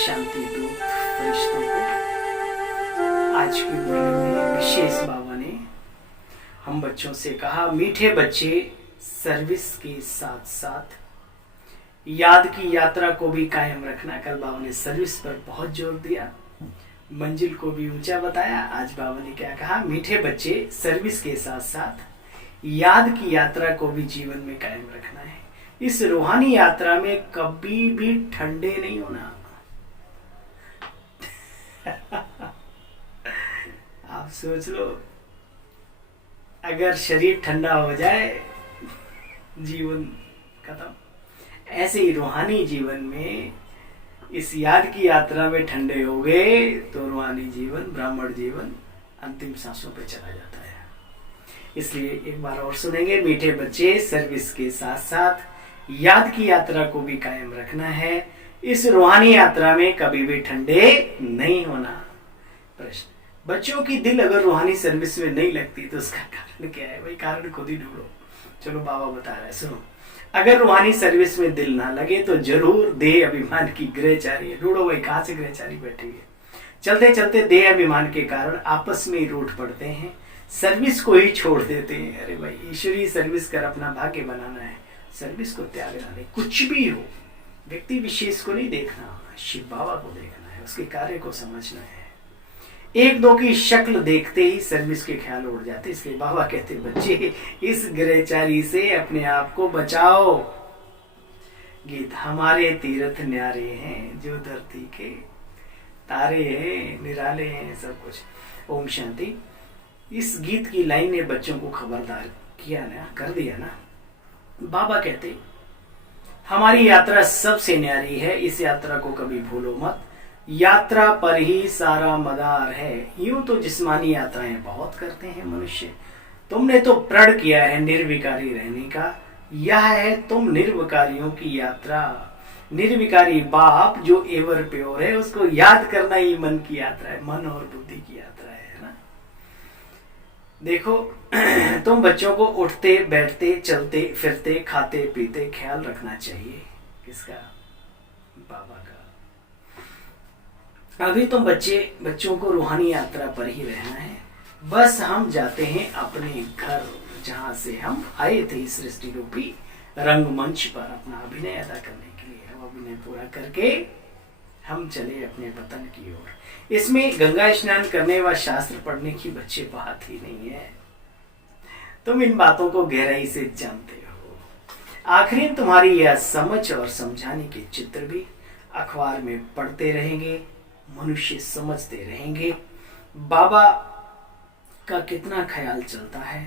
शांति दूत फरिश्तों को। आज की मुरली में विशेष बाबा ने हम बच्चों से कहा, मीठे बच्चे सर्विस के साथ साथ याद की यात्रा को भी कायम रखना। कल बाबा ने सर्विस पर बहुत जोर दिया, मंजिल को भी ऊंचा बताया। आज बाबा ने क्या कहा, मीठे बच्चे सर्विस के साथ साथ याद की यात्रा को भी जीवन में कायम रखना है। इस रूहानी यात्रा में कभी भी ठंडे नहीं होना। आप सोच लो, अगर शरीर ठंडा हो जाए जीवन खत्म। ऐसे ही रूहानी जीवन में इस याद की यात्रा में ठंडे हो गए तो रूहानी जीवन, ब्राह्मण जीवन अंतिम सांसों पे चला जाता है। इसलिए एक बार और सुनेंगे, मीठे बच्चे सर्विस के साथ साथ याद की यात्रा को भी कायम रखना है। इस रूहानी यात्रा में कभी भी ठंडे नहीं होना। प्रश्न, बच्चों की दिल अगर रूहानी सर्विस में नहीं लगती तो उसका कारण क्या है? भाई कारण खुद ही ढूंढो। चलो बाबा बता रहे हैं, सुनो। अगर रूहानी सर्विस में दिल ना लगे तो जरूर देह अभिमान की ग्रहचारी है। ढूंढो भाई कहां से ग्रहचारी बैठी है। चलते चलते देह अभिमान के कारण आपस में रूठ पड़ते हैं, सर्विस को ही छोड़ देते हैं। अरे भाई, ईश्वरीय सर्विस कर अपना भाग्य बनाना है, सर्विस को त्यागना नहीं। कुछ भी हो, व्यक्ति विशेष को नहीं देखना, शिव बाबा को देखना है, उसके कार्य को समझना है। एक दो की शक्ल देखते ही सर्विस के ख्याल उड़ जाते। इसलिए बाबा कहते, बच्चे इस ग्रहचारी से अपने आप को बचाओ। गीत, हमारे तीर्थ न्यारे हैं जो धरती के तारे हैं, निराले हैं सब कुछ। ओम शांति। इस गीत की लाइन ने बच्चों को खबरदार किया ना, कर दिया ना। बाबा कहते, हमारी यात्रा सबसे न्यारी है, इस यात्रा को कभी भूलो मत। यात्रा पर ही सारा मदार है। यूं तो जिस्मानी यात्राएं बहुत करते हैं मनुष्य, तुमने तो प्रण किया है निर्विकारी रहने का। यह है तुम निर्विकारियों की यात्रा। निर्विकारी बाप जो एवर प्योर है, उसको याद करना ही मन की यात्रा है, मन और बुद्धि की यात्रा है ना। देखो, तुम बच्चों को उठते बैठते चलते फिरते खाते पीते ख्याल रखना चाहिए। किसका? बाबा का। अभी तुम बच्चों को रूहानी यात्रा पर ही रहना है। बस हम जाते हैं अपने घर, जहां से हम आए थे इस सृष्टि रूपी रंगमंच पर अपना अभिनय अदा करने के लिए। हम अभिनय पूरा करके हम चले अपने वतन की ओर। इसमें गंगा स्नान करने व शास्त्र पढ़ने की बच्चे बात ही नहीं है। तुम इन बातों को गहराई से जानते हो। आखिरी तुम्हारी यह समझ और समझाने के चित्र भी अखबार में पढ़ते रहेंगे, मनुष्य समझते रहेंगे। बाबा का कितना ख्याल चलता है,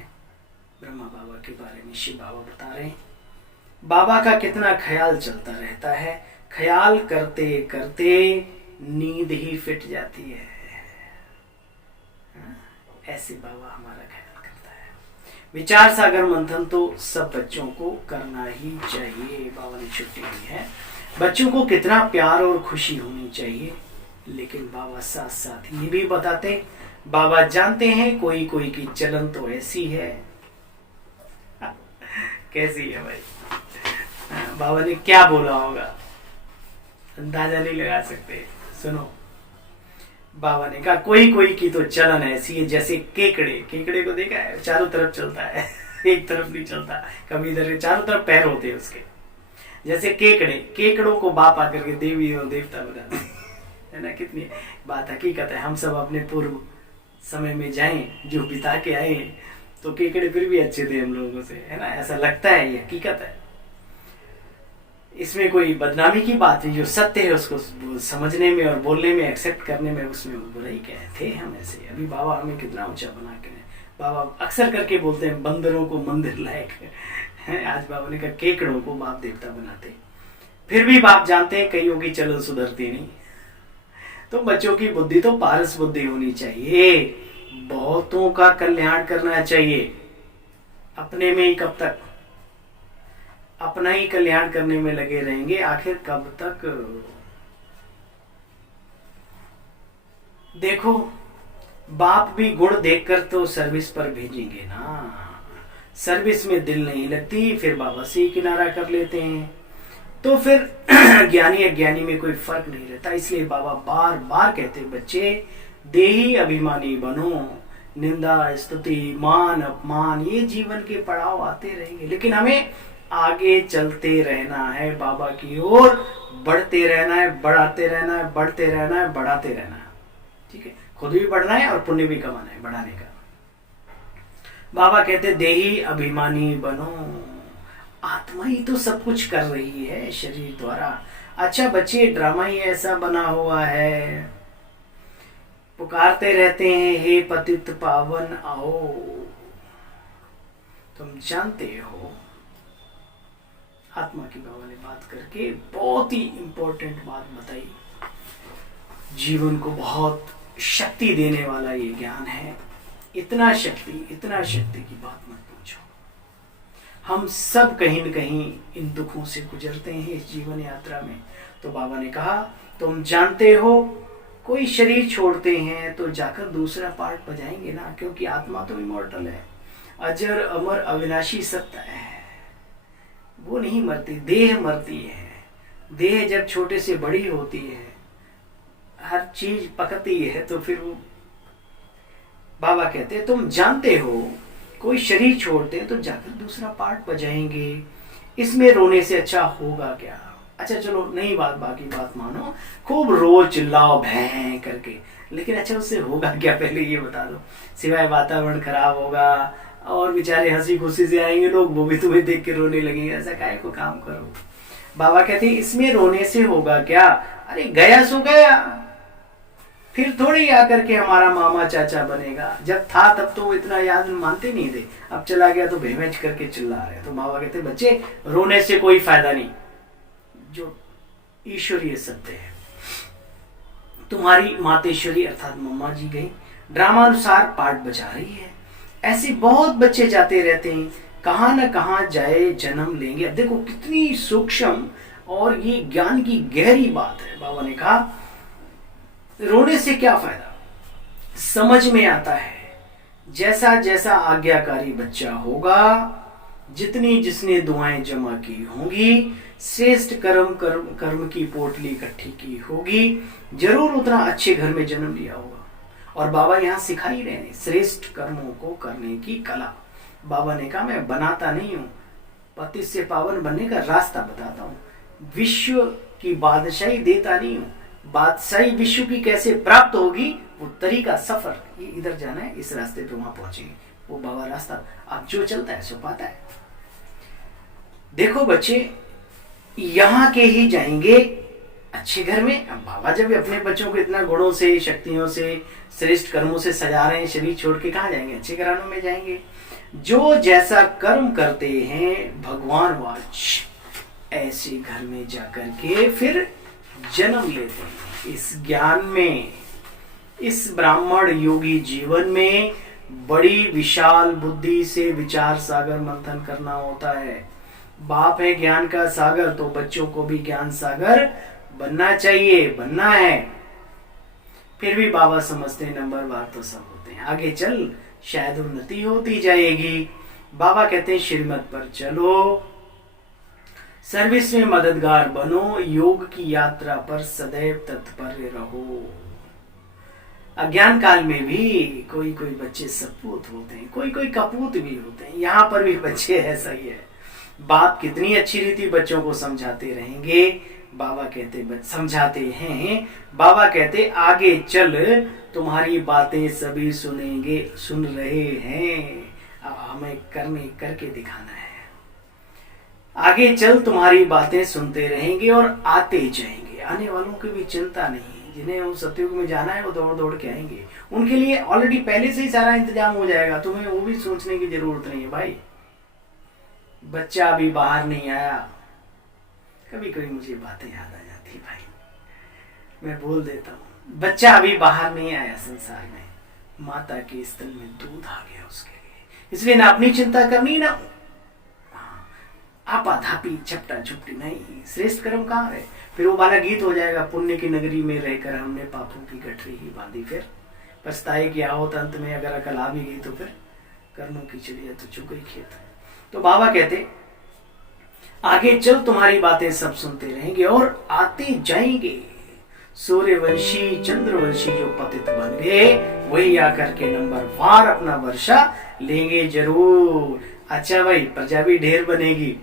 ब्रह्मा बाबा के बारे में शिव बाबा बता रहे हैं। बाबा का कितना ख्याल चलता रहता है, ख्याल करते करते नींद ही फिट जाती है। ऐसे बाबा हमारा ख्याल करता है। विचार सागर मंथन तो सब बच्चों को करना ही चाहिए। बाबा ने छुट्टी दी है। बच्चों को कितना प्यार और खुशी होनी चाहिए, लेकिन बाबा साथ साथ ये भी बताते, बाबा जानते हैं कोई कोई की चलन तो ऐसी है। कैसी है भाई? बाबा ने क्या बोला होगा, अंदाजा नहीं लगा सकते। सुनो, बाबा ने कहा कोई कोई की तो चलन ऐसी है जैसे केकड़े को देखा है, चारों तरफ चलता है, एक तरफ नहीं चलता। कभी इधर, चारों तरफ पैर होते हैं उसके। जैसे केकड़ों को बाप आकर के देवी और देवता बनाते है ना। कितनी बात हकीकत है। हम सब अपने पूर्व समय में जाएं, जो बिता के आए, तो केकड़े फिर भी अच्छे थे हम लोगों से, है ना। ऐसा लगता है, ये हकीकत है। इसमें कोई बदनामी की बात नहीं। जो सत्य है उसको समझने में और बोलने में, एक्सेप्ट करने में, उसमें बुराई क्या है। थे हम ऐसे। अभी बाबा हमें कितना ऊंचा बना के, बाबा अक्सर करके बोलते हैं बंदरों को मंदिर लायक है। आज बाबा ने कहा केकड़ों को बाप देवता बनाते। फिर भी बाप जानते हैं कईयों की चलन सुधरती नहीं। तो बच्चों की बुद्धि तो पारस बुद्धि होनी चाहिए, बहुतों का कल्याण करना चाहिए। अपने में ही कब तक अपना ही कल्याण करने में लगे रहेंगे, आखिर कब तक? देखो, बाप भी गुण देखकर तो सर्विस पर भेजेंगे ना। सर्विस में दिल नहीं लगती, फिर बाबा से ही किनारा कर लेते हैं। तो फिर ज्ञानी अज्ञानी में कोई फर्क नहीं रहता। इसलिए बाबा बार बार कहते बच्चे देही अभिमानी बनो, निंदा स्तुति मान अपमान ये जीवन के पड़ाव आते रहेंगे, लेकिन हमें आगे चलते रहना है, बाबा की ओर बढ़ते रहना है, बढ़ाते रहना है, बढ़ते रहना है, बढ़ाते रहना है। ठीक है, खुद भी बढ़ना है और पुण्य भी कमाना है बढ़ाने का। बाबा कहते देही अभिमानी बनो, आत्मा ही तो सब कुछ कर रही है शरीर द्वारा। अच्छा बच्चे, ड्रामा ही ऐसा बना हुआ है, पुकारते रहते हैं हे पतित पावन आओ। तुम जानते हो, आत्मा की बाबा ने बात करके बहुत ही इंपॉर्टेंट बात बताई। जीवन को बहुत शक्ति देने वाला ये ज्ञान है। इतना शक्ति की बात मत पूछो। हम सब कहीं न कहीं इन दुखों से गुजरते हैं इस जीवन यात्रा में। तो बाबा ने कहा तुम जानते हो, कोई शरीर छोड़ते हैं तो जाकर दूसरा पार्ट बजाएंगे ना, क्योंकि आत्मा तो इमॉर्टल है, अजर अमर अविनाशी सत्य है, वो नहीं मरती, देह मरती है। देह जब छोटे से बड़ी होती है, हर चीज पकती है, तो फिर वो बाबा कहते हैं तुम जानते हो, कोई शरीर छोड़ते हैं तो जाकर दूसरा पार्ट बजाएंगे, इसमें रोने से अच्छा होगा क्या। अच्छा चलो नहीं बाकी बात मानो, खूब रो चिल्लाओ भैं करके, लेकिन अच्छा उससे होगा क्या पहले ये बता दो। सिवाय वातावरण खराब होगा और बेचारे हंसी खुशी से आएंगे लोग, वो भी तुम्हें देख के रोने लगेंगे, ऐसा काहे को काम करो। बाबा कहते हैं इसमें रोने से होगा क्या, अरे गया सो गया, फिर थोड़ी आकर के हमारा मामा चाचा बनेगा। जब था तब तो वो इतना याद मानते नहीं थे, अब चला गया तो भेमेच करके चिल्ला रहे। तो बाबा कहते बच्चे रोने से कोई फायदा नहीं, जो ईश्वरीय सत्य है। तुम्हारी मातेश्वरी अर्थात मम्मा जी गई, ड्रामा अनुसार पार्ट बजा रही है। ऐसे बहुत बच्चे जाते रहते हैं, कहां न कहां जाए जन्म लेंगे। अब देखो कितनी सूक्ष्म और ये ज्ञान की गहरी बात है। बाबा ने कहा रोने से क्या फायदा, समझ में आता है जैसा जैसा आज्ञाकारी बच्चा होगा, जितनी जिसने दुआएं जमा की होंगी, श्रेष्ठ कर्म की पोटली इकट्ठी की होगी, जरूर उतना अच्छे घर में जन्म लिया होगा। और बाबा यहाँ सिखा ही रहे हैं श्रेष्ठ कर्मों को करने की कला। बाबा ने कहा मैं बनाता नहीं हूँ, पति से पावन बनने का रास्ता बताता हूँ, विश्व की बादशाही देता नहीं हूँ। बादशाही विश्व की कैसे प्राप्त होगी, वो तरीका सफर, ये इधर जाना है, इस रास्ते पे वहां पहुंचेंगे, वो बाबा रास्ता। अब जो चलता है सो पाता है। देखो बच्चे, यहाँ के ही जाएंगे अच्छे घर में। अब बाबा जब अपने बच्चों को इतना गुणों से, शक्तियों से, श्रेष्ठ कर्मों से सजा रहे हैं, शरीर छोड़ के कहाँ जाएंगे, अच्छे घरानों में जाएंगे। जो जैसा कर्म करते हैं भगवान वाच, ऐसे घर में जाकर के फिर जन्म लेते हैं। इस ज्ञान में, इस ब्राह्मण योगी जीवन में बड़ी विशाल बुद्धि से विचार सागर मंथन करना होता है। बाप है ज्ञान का सागर, तो बच्चों को भी ज्ञान सागर बनना चाहिए, बनना है। फिर भी बाबा समझते हैं नंबरवार तो सब होते हैं, आगे चल शायद उन्नति होती जाएगी। बाबा कहते हैं श्रीमत पर चलो, सर्विस में मददगार बनो, योग की यात्रा पर सदैव तत्पर रहो। अज्ञान काल में भी कोई कोई बच्चे सपूत होते हैं, कोई कोई कपूत भी होते हैं। यहाँ पर भी बच्चे ऐसा ही है। बाप कितनी अच्छी रीति बच्चों को समझाते रहेंगे, बाबा कहते समझाते हैं, बाबा कहते आगे चल तुम्हारी बातें सभी सुनेंगे, सुन रहे हैं, अब हमें करके दिखाना है। आगे चल तुम्हारी बातें सुनते रहेंगे और आते जाएंगे। आने वालों की भी चिंता नहीं, जिन्हें उस सतयुग में जाना है वो दौड़ दौड़ के आएंगे, उनके लिए ऑलरेडी पहले से ही सारा इंतजाम हो जाएगा, तुम्हें वो भी सोचने की जरूरत नहीं है। भाई बच्चा अभी बाहर नहीं आया, कभी कभी मुझे बातें याद आ जाती है भाई, मैं बोल देता हूँ, बच्चा अभी बाहर नहीं आया संसार में, माता के स्तन में दूध आ गया उसके लिए, इसलिए ना अपनी चिंता करनी ना आपाधापी चपटा चुपटी नहीं। श्रेष्ठ कर्म कहाँ है, फिर वो वाला गीत हो जाएगा, पुण्य की नगरी में रहकर हमने पापों की गठरी ही बांधी, फिर पछताए क्या होता अंत में, अगर अकल आ भी गई तो फिर कर्मों की चिड़िया तो चुग गई खेत। तो बाबा कहते आगे चल तुम्हारी बातें सब सुनते रहेंगे और आते जाएंगे। सूर्यवंशी चंद्रवंशी जो पतित बन गए वही आकर के नंबर वार अपना वर्षा लेंगे जरूर। अच्छा भाई, प्रजा भी ढेर बनेगी।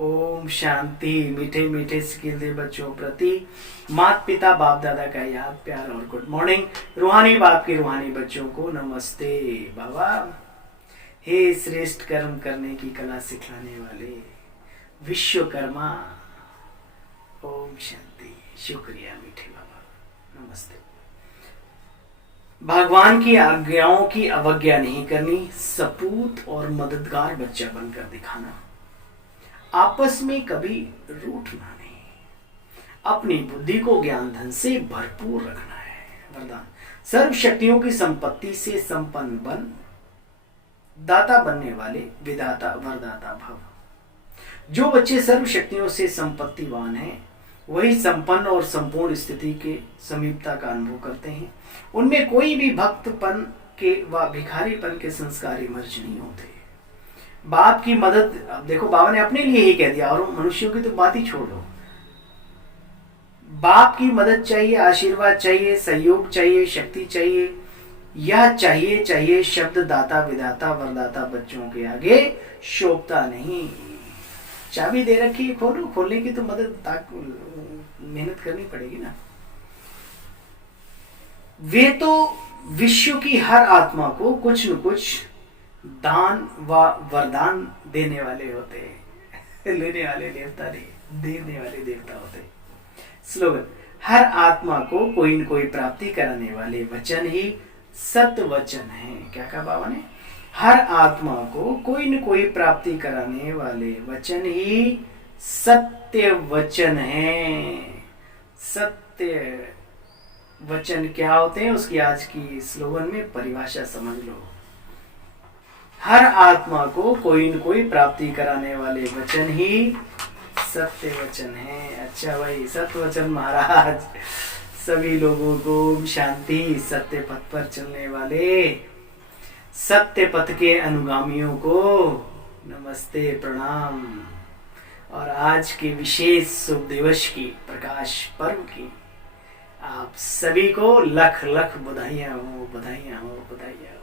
ओम शांति। मीठे मीठे सिखिल दे बच्चों प्रति माता पिता बाप दादा का याद प्यार और गुड मॉर्निंग। रूहानी बाप के रूहानी बच्चों को नमस्ते बाबा। हे श्रेष्ठ कर्म करने की कला सिखाने वाले विश्वकर्मा, ओम शांति। शुक्रिया मीठे बाबा, नमस्ते। भगवान की आज्ञाओं की अवज्ञा नहीं करनी, सपूत और मददगार बच्चा बनकर दिखाना, आपस में कभी रूठना नहीं, अपनी बुद्धि को ज्ञान धन से भरपूर रखना है। वरदान, सर्व शक्तियों की संपत्ति से संपन्न बन, दाता बनने वाले विदाता वरदाता भव। जो बच्चे सर्व शक्तियों से संपत्तिवान हैं वही संपन्न और संपूर्ण स्थिति के समीपता का अनुभव करते हैं। उनमें कोई भी भक्तपन के व भिखारीपन के संस्कार इमर्ज नहीं होते। बाप की मदद, अब देखो बाबा ने अपने लिए ही कह दिया और मनुष्यों की तो बात ही छोड़ दो। बाप की मदद चाहिए, आशीर्वाद चाहिए, सहयोग चाहिए, शक्ति चाहिए, यह चाहिए चाहिए शब्द दाता विदाता वरदाता बच्चों के आगे शोभता नहीं। चाबी दे रखी है, खोलो, खोलने की तो मदद मेहनत करनी पड़ेगी ना। वे तो विश्व की हर आत्मा को कुछ न कुछ दान व वरदान देने वाले होते हैं। लेने वाले देवता नहीं, देने वाले देवता होते। स्लोगन, हर आत्मा को कोई न कोई प्राप्ति कराने वाले वचन ही सत्य वचन है। क्या कहा बाबा ने? हर आत्मा को कोई न कोई प्राप्ति कराने वाले वचन ही सत्य वचन है। सत्य वचन क्या होते हैं उसकी आज की स्लोगन में परिभाषा समझ लो। हर आत्मा को कोई न कोई प्राप्ति कराने वाले वचन ही सत्य वचन है। अच्छा भाई, सत्य वचन महाराज सभी लोगों को शांति। सत्य पथ पर चलने वाले सत्य पथ के अनुगामियों को नमस्ते प्रणाम। और आज के विशेष शुभ दिवस की, प्रकाश पर्व की आप सभी को लख लख बधाइयां हो, बधाइयां हो, बधाइयां हो।